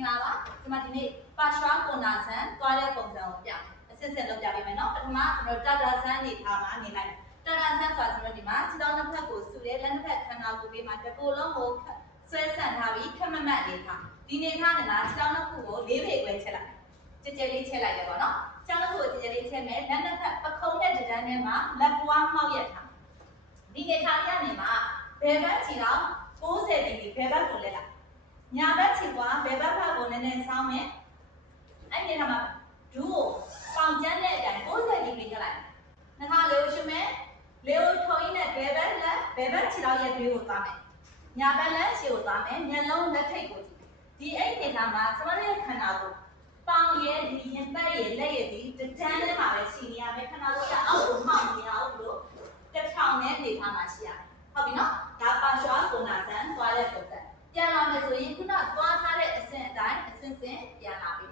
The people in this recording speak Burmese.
င်္ဂလာပါဒီမှာဒီနေ့ပါရွှာကွန်နာဆန်သွားတဲ့ပုံစံကိုပြအစစ်စစ်လုပ်ပြပေးမယ်နော်ပထမကျွန်တော်တာတာဆန်နေထားမှာနေလိုက်တာတာဆန်ဆိုတာကျွန်တော်ဒီမှာခြေထောက်နှစ်ဖက်ကိုဆူတယ်လက်နှစ်ဖက်ခန္ဓာကိုယ်လေးမှာတစ်ကိုယ်လုံးကိုဆွဲဆန့်ထားပြီးခက်မမတ်နေထားဒီနေထားနေမှာခြေထောက်နှစ်ခုကို၄ပေခွဲချက်လိုက်ကြဲကြဲလေးချက်လိုက်ရပါတော့ခြေထောက်နှစ်ခုကိုကြဲကြဲလေးချက်မယ်လက်နှစ်ဖက်ပခုံးနဲ့တန်းထဲမှာလက်ပွားမှောက်ရထားဒီနေထားရနေမှာဘယ်ဘက်ခြေထောက်60ဒီဘယ်ဘက်ကိုလဲလိုက်ညာဘက်ခြေပွားဘယ်ဘက်ဘက်ကိုနည်းနည်းဆောင်းမယ်အဲ့ဒီမှာဒူးကိုပေါင်ကျန်းတဲ့အတိုင်း60ဒီဂရီထလိုက်နှခါလေးကိုရှုမယ်လေကိုထုံရင်းနဲ့ဘယ်ဘက်လက်ဘယ်ဘက်ခြေထောက်ရဲ့ဘေးကိုသွားမယ်ညာဘက်လက်ခြေကိုသွားမယ်မျက်လုံးလက်ထိပ်ကိုကြည့်ဒီအဲ့ဒီထားမှာကျမတို့ရဲ့ခန္ဓာကိုပေါင်ရဲ့ဒီရင်ပတ်ရဲ့လက်ရဲ့ဒီတန်းထဲမှာပဲရှိနေရမယ်ခန္ဓာကိုယ်ကအောက်ကိုမှောက်နေအောင်လို့တစ်ထောင်နဲ့နေထားမှာရှိရတယ်ဟုတ်ပြီနော်ဒါပါရွှာကွန်နာဆန်သွားတဲ့ပုံစံပြန်လာမယ်ဆိုရင်ခုနသွားထားတဲ့အဆင့်အတိုင်းအဆင့်ဆင့်ပြန်လာပြီ